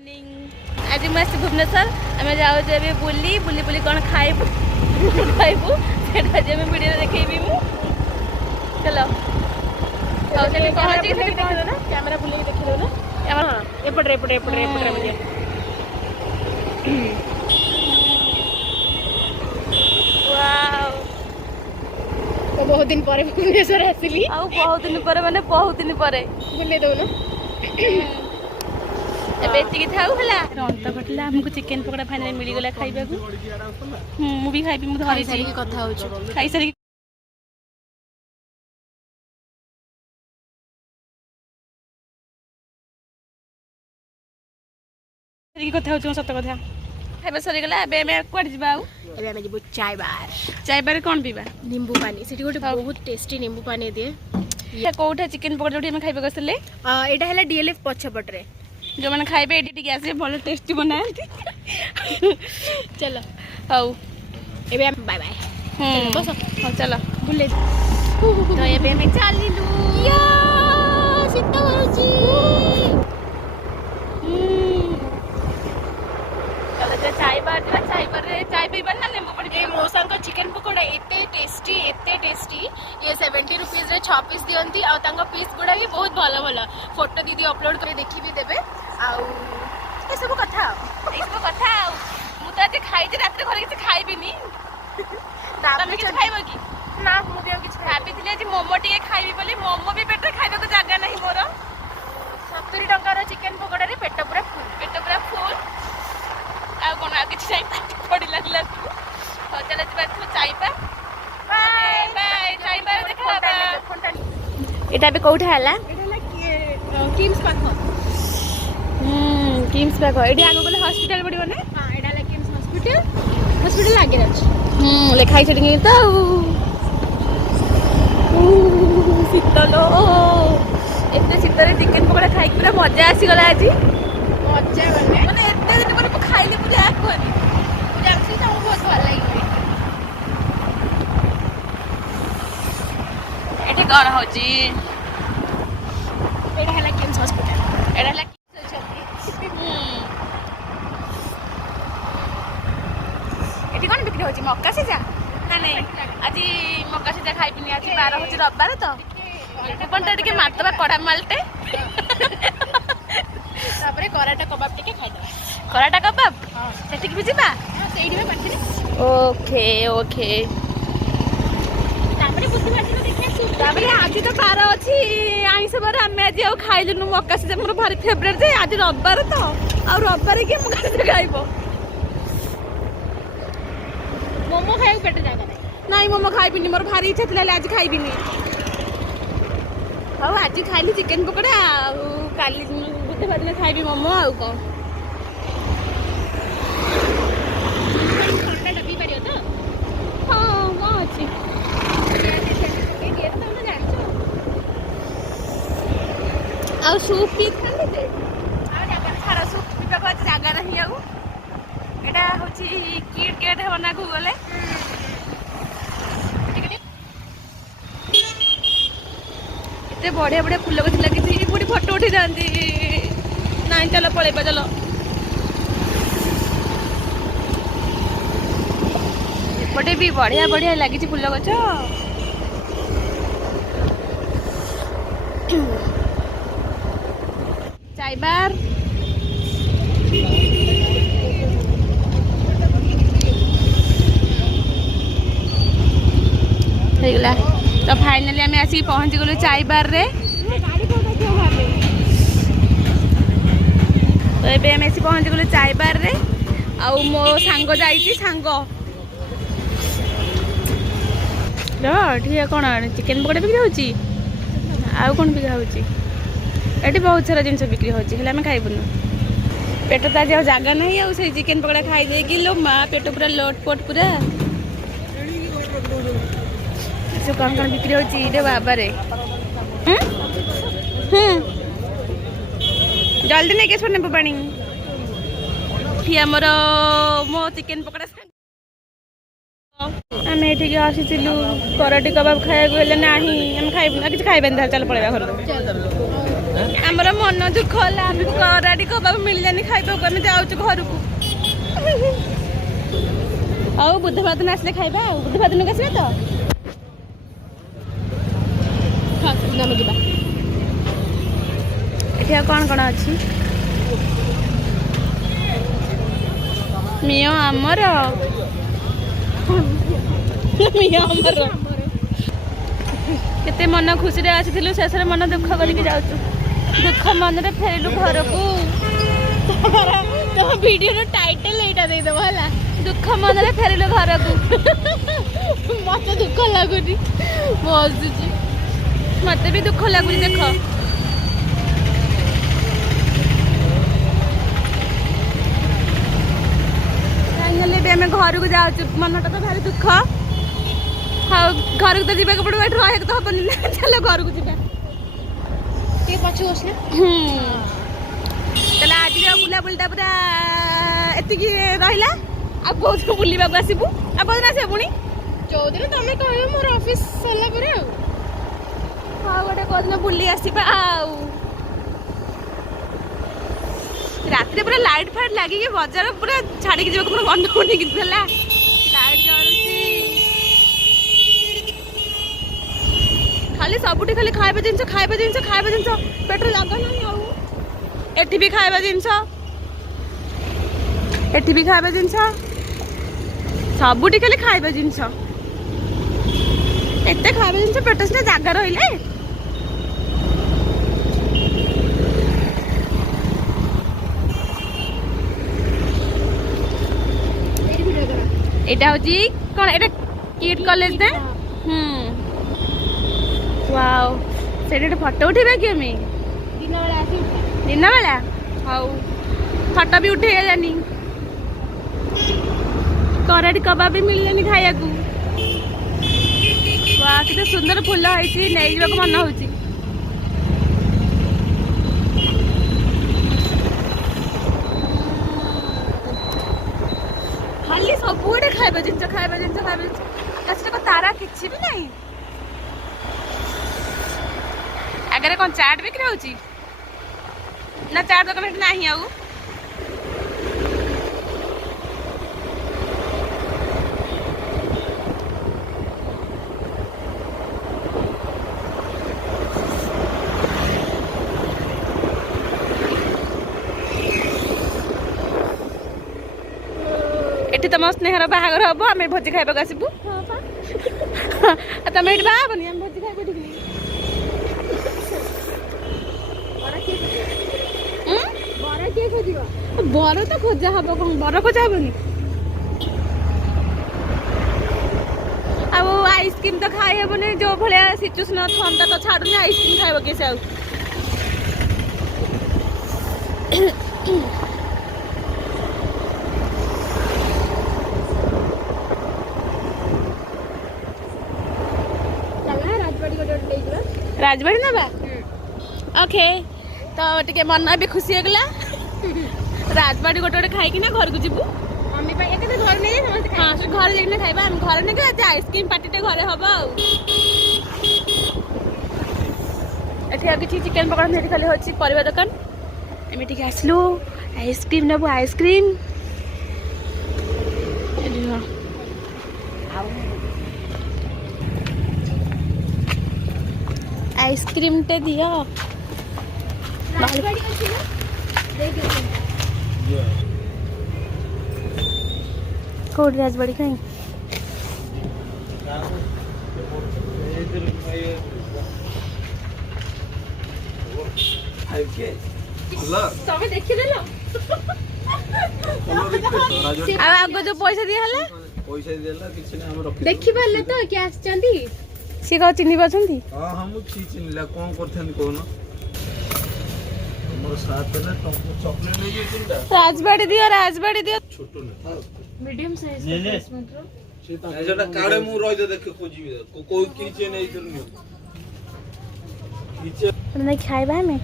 आज मैं भुवनेश्वर आम जाऊे बुली बुली बुली कौन खाइबू खाइबू से वीडियो देखी चलो कैमरा बुले देखिए ना एपटे एपटे एपटे एपटे तो बहुत दिन पर भुवनेश्वर आसली बहुत दिन पर माने बहुत दिन पर बुले दौन बेची थाऊ है अंत घटला हमको चिकेन पकोड़ा फाइनली मिलगला खाइबा मु भी खाइबी मु धरी सारी कथा हो खाई सारी कथा हो सत कथा खाइबा सरीगला एबे मैं कुआड जिबा आउ एबे हम जिबो चाय बार कौन पीबा नींबू पानी सेठी गोटे बहुत टेस्टी नींबू पानी दिए ये कोठा चिकेन पकोड़ा जोठी हम खाइबा गसले एटा हैला डीएलएफ पछपटरे जो मैंने खाइबे एडी टिके आसे भलो टेस्टी बनाएंती चलो हाउ एबे हम बाय बाय बस हां चलो बुले तो एबे हम चलिलु या सीता वरजी चलो जो चाय बार रे चाय पीबा ना नींबू पानी ए मोसन को चिकन पकोड़ा एते टेस्टी ये 70 रुपीस रे 6 पीस दियंती आ तांगा पीस गुडा भी बहुत भलो भलो फोटो दीदी अपलोड करे देखि भी देबे आ ए सब कथा मु तो आज खाई जे रात रे घरे किछ खाइबिनी तमे किछ खाइबो की ना मु भी किछ भाबी थिले जे मोमो टिके खाइबी बोली मोमो भी पेट रे खाइबा को जागा नहीं मोर 70 टंका रो चिकन पकोड़ा रे पेट पूरा फुल आ कोन आ किछ चाइ पड़ी लागला हो चला जे बात चाइ पा बाय बाय चाइ बार देखा एटा बे कोठा हला एटा ला किम्स पाखो किम्स पाखो एडी आगो गले हॉस्पिटल पड़िबो ने हां एटा ला किम्स हॉस्पिटल आगे अछि लेखाई छडी तो शीतलो एते शीतरे चिकेन पकोड़ा खाई पूरा मजा आसी गला आज मजा माने एते दिन पर खाइली पूजा कोनी पूजा आसी त बहुत भल लागि एठी कोन होची एटा हला किम्स हॉस्पिटल एटा ला एठी कोन बिक्री होची मक्का सिजा ना नहीं आज मक्का सिजा खाइबिनी आज 12 होची रविवार तो कोनटा टिके मारतबा कड़ा मालटे तापरे कराटा कबाब टिके खाइदा कराटा कबाब सेटिक भी जिबा सेइडी में पाछरे ओके ओके तापरे बुद्धि मारती देखिया सु तापरे आज तो 12 अछि आइस बार हम आज आउ खाइलुनु मक्का सिजा मोर भारी फेवरेट जे आज रविवार तो आ रविवार के मक्का सिजा खाइबो मोमो खाए पेट जागा नहीं मोमो खाइबिनी मोर भारी इच्छा थिला आज खाइबिनी हाउ आज खाइली चिकेन पकोड़ा आ काली बुधवार दिन खाइबी मोमो आउ को ठंडा डबी परियो तो हां वो अछि ये तो जानो आ सूप पी खाली दे आ जागा सारा सूप पीबा को जागा नहीं आउ एटा होची किट गेट होना को गले इतने बढ़िया बढ़िया फूल गछ लगी पूरी फोटो उठी जाती नहीं चलो पड़ेबा चलो एपटे भी बढ़िया बढ़िया लगी फूल गछ चाय बार ହେଇଗଲା तो फाइनली आम आसिक पहुँची गलु चाय बार रे तो ये आम आसिक पहुँची गलु चाय बार रे आउ मो सांग जाइए सांग ठीक कौन चिकेन पकोड़ा बिक्री होची आउ कौन बिका होची एटी बहुत सारा जिनस बिक्री होची हेले आम खाइबुनु पेट तो आज जगह नहीं आउ से चिकेन पकोड़ा खाई देगी लो माँ पेट पूरा लोटपोट पूरा सब कौन कौन बिक्री होची रे बाबा रे जल्दी नहीं के नेबू पानी आमर मो चिकेन पकोड़ा आम ये आसीलु कराटी कबाब खाया ना आम खाइबू कि खाइबे चल पड़ेगा घर ଆମର ମନ ଦୁଃଖ ହେଲା ଆମେ କରାଡ଼ି କବାବ ମିଳିଲାନି ଖାଇବାକୁ ଆମେ ଯାଉଛୁ ଘରକୁ ଆଉ ବୁଧବାର ଦିନ ଆସିଲେ ଖାଇବା ଆଉ ବୁଧବାର ଦିନକୁ ଆସିବା ତ ଆମେ ଯିବା ଏଠି ଆଉ କ'ଣ କ'ଣ ଅଛି ମିଅ ଆମର ମିଅ ଆମର କେତେ ମନ ଖୁସିରେ ଆସିଥିଲୁ ଶେଷରେ ମନ ଦୁଃଖ କରିକି ଯାଉଛୁ ଦୁଃଖ ମନରେ ଫେରିଲୁ ଘରକୁ ତମ ଭିଡିଓର ଟାଇଟଲ ଏଇଟା ଦେଇଦବ ହେଲା ଦୁଃଖ ମନରେ ଫେରିଲୁ ଘରକୁ ମତେ ଦୁଃଖ ଲାଗୁନି ମୁଁ ହସୁଛି ମତେ ବି ଦୁଃଖ ଲାଗୁଛି ଦେଖ ହେଲେ ବି ଆମେ ଘରକୁ ଯାଉଛୁ ମନଟା ତ ଭାରି ଦୁଃଖ ଆଉ ଘରକୁ ତ ଯିବାକୁ ପଡ଼ିବ ଏଠି ରହିବାକୁ ତ ହବନି ନା ଚାଲ ଘରକୁ ଯିବା ଟିକେ ପଛକୁ ଆସିଲେ ତାହେଲେ ଆଜିର ବୁଲାବୁଲିଟା ପୁରା ଏତିକି ରହିଲା ଆଉ କୋଉଦିନ ବୁଲିବାକୁ ଆସିବୁ ଆଉ କୋଉଦିନ ଆସିବ ପୁଣି ଯୋଉଦିନ ତମେ କହିବ ମୋର ଅଫିସ ସରିଲା ପରେ ଆଉ ଗୋଟେ କୋଉଦିନ ବୁଲି ଆସିବା ଆଉ ରାତିରେ ପୁରା ଲାଇଟ୍ ଫାଇଟ୍ ଲାଗିକି ବଜାର ପୁରା ଛାଡ଼ିକି ଯିବାକୁ ପୁରା ମନ ହଉନି କିନ୍ତୁ ହେଲା ଲାଇଟ୍ ଜଳୁଛି ଖାଲି ସବୁଠି ଖାଲି ଖାଇବା ଜିନିଷ ପେଟରେ ଜାଗା ନାହିଁ ଆଉ ଏଠି ବି ଖାଇବା ଜିନିଷ ସବୁଠି ଖାଲି ଖାଇବା ଜିନିଷ ଏତେ ଖାଇବା ଜିନିଷ ପେଟ ସିନା ଜାଗା ରହିଲେ এটা হচ্ছে কোন এটা কিড কলেজ না ওয়াও সেটা ফটো উঠেবা কি আমি দিন বেলা হଉ ফটো ବି ଉଠେଇ ହେଲାନି କରାଡ଼ି କବାବ ବି ମିଳିଲାନି ଖାଇବାକୁ वा କେତେ ସୁନ୍ଦର ଫୁଲ ହେଇଛି ନେଇଯିବାକୁ ମନ ହଉଛି ଖାଲି ସବୁଆଡେ ଖାଇବା ଜିନିଷ ଆକାଶରେ କଣ ତାରା କିଛି ବି ନାହିଁ ଆଗରେ କଣ ଚାଟ ବିକ୍ରି ହଉଛି ନା ଚାଟ ଦୋକାନ ଏଠି ନାହିଁ ଆଉ ଏଠି ତମ ସ୍ନେହର ବାହାଘର ହବ ଆମେ ଭୋଜି ଖାଇବାକୁ ଆସିବୁ ତମେ ଏଠି ବାହା ହବନି ଆମେ ଭୋଜି ଖାଇବୁ ଏଠିକି ବର ତ ଖୋଜା ହବ କଣ ବର ଖୋଜା ହବନି ଆଉ ଆଇସ୍କ୍ରିମ ତ ଖାଇ ହବନି ଯୋଉ ଭଳିଆ ସିଚୁଏସନ ଥଣ୍ଡା ତ ଛାଡୁନି ଆଇସ୍କ୍ରିମ ଖାଇବ କିଏ ସେ ଆଉ राजबाड़ी ना ओके तो टिके मन भी खुशी हो गला राजबाड़ी गोटे खाई ना घर को जीवु मम्मी घर नहीं हाँ घर जाइना खाइबा हम घर नहीं गए आइसक्रीम पार्टी घरे हम किसी चिकेन पकड़ा नहीं खाली होची परिवा दुकान एम टिके आसलु आइसक्रीम नबु आइसक्रीम आइसक्रीम टे दियो कोड राजबाड़ी कहीं तमे देखि देलो आगो जो पैसा दिया हला पैसा देला किछ नै हम रखि देखि पाले तो के आछचंदी सी कह चिन्ही पाछंती हां हम छी चिन्हला कोन करथन कोन हमर साथ ना चॉकलेट ले जे चिंता राजबाड़ी दियो छोटो न मीडियम साइज से जोटा काडे मु रहि दे देख खोजिबी को किछ नै इधर नि किछ नहीं खाइबा में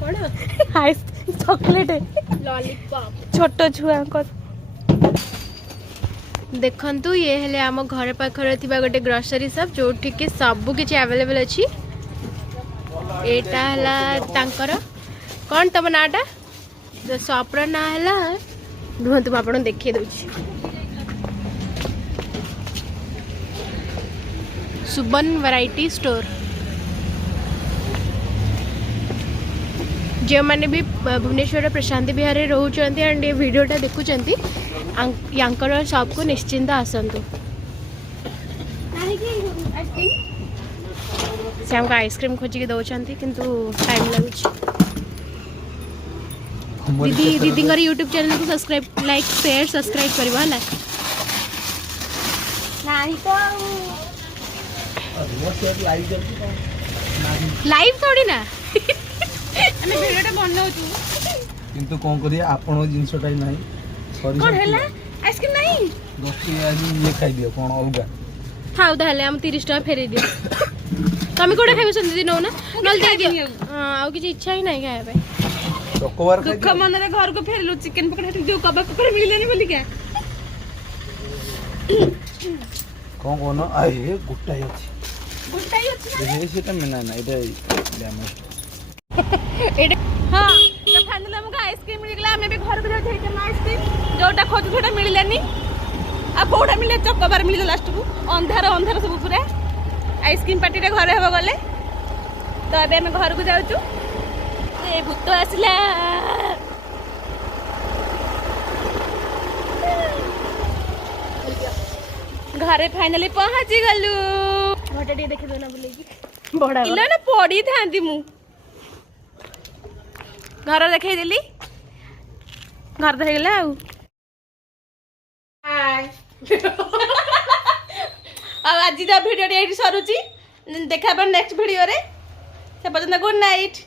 कोन आइस चॉकलेट लॉलीपॉप छोटो छुआ को देखंतु ये हेले आम घर पाखरे थिबा गोटे ग्रोसरी शॉप जो ठीक सब किछि अवेलेबल अछि एटा हला तांकर कौन तम नाटा शॉपर ना हला रुहतु मैं आपन देखिए दउछि सुबन वैरायटी स्टोर जो मैंने भी भुवनेश्वर प्रशांति विहार में रोचंती एंड ये वीडियोटा देखुंत यांकर शॉप को निश्चिंत आसतु से हमको आइसक्रीम खोजिक दौरान किंतु टाइम लगुच दीदी दीदी यूट्यूब चैनल को सब्सक्राइब लाइक शेयर सब्सक्राइब करवा है लाइव थोड़ी ना ଆମେ ଭିଡ଼ିଓଟା ବନଉଛୁ କିନ୍ତୁ କଣ କରିବା ଆପଣ ଜିନିଷଟା ହିଁ ନାହିଁ କଣ ହେଲା ଆଇସ୍କ୍ରିମ୍ ନାହିଁ 10 ଟଙ୍କା ଆଜି ଇଏ ଖାଇଦିଅ କଣ ଅଲଗା ଥାଉ ତାହେଲେ ଆମେ 30 ଟଙ୍କା ଫେରେଇ ଦିଅ ତମେ କୋଉଟା ଖାଇବ ସେମିତି ନଉ ନା ନହେଲେ ଦେଇଦିଅ ଆଉ କିଛି ଇଚ୍ଛା ହିଁ ନାହିଁ ଖାଇବା ପାଇଁ ଚକୋବାର ଦୁଃଖ ମନରେ ଘରକୁ ଫେରିଲୁ ଚିକେନ ପକୋଡା ସେଠି ଯୋଉ କବାବ ପକୋଡା ମିଳିଲାନି ବୋଲିକା କଣ କହୁନ ଆଏ ଗୋଟାଏ ଅଛି ଗୋଟାଇ ଅଛି ଏ ସେଟା ମିନା ନା ଏଟା ଡ୍ୟାମେଜ ଏଇଟା ହଁ ତ ଫାଇନାଲି ଆମକୁ ଆଇସ୍କ୍ରିମ୍ ମିଳିଗଲା ଆମେ ବି ଘରକୁ ଯାଉଛୁ ହେଇଥିଲା ଆଇସ୍କ୍ରିମ୍ ଯୋଉଟା ଖୋଜୁ ସେଇଟା ମିଳିଲାନି ଆଉ କୋଉଟା ମିଳିଲା ଚକୋବାର ମିଳିଲା ଲାଷ୍ଟକୁ ଅନ୍ଧାର ଅନ୍ଧାର ସବୁ ପୁରା ଆଇସ୍କ୍ରିମ୍ ପାର୍ଟିଟା ଘରେ ହେବ ଗଲେ ତ ଏବେ ଆମେ ଘରକୁ ଯାଉଛୁ ଏ ଭୂତ ଆସିଲା ଘରେ ଫାଇନାଲି ପହଞ୍ଚି ଗଲୁ ଘରଟା ଟିକେ ଦେଖି ଦଉନା ବୁଲେଇକି ବଡ ଇଲୋ ନା ପଡ଼ିଥାନ୍ତି ମୁଁ ଘର ଦେଖେଇଦେଲି ଘର ତ ହେଇଗଲା ଆଉ ଆଉ ଆଜି ତ ଭିଡ଼ିଓଟି ଏଇଠି ସରୁଛି ଦେଖା ହେବା ନେକ୍ସଟ ଭିଡ଼ିଓରେ ସେ ପର୍ଯ୍ୟନ୍ତ ଗୁଡ୍ ନାଇଟ୍।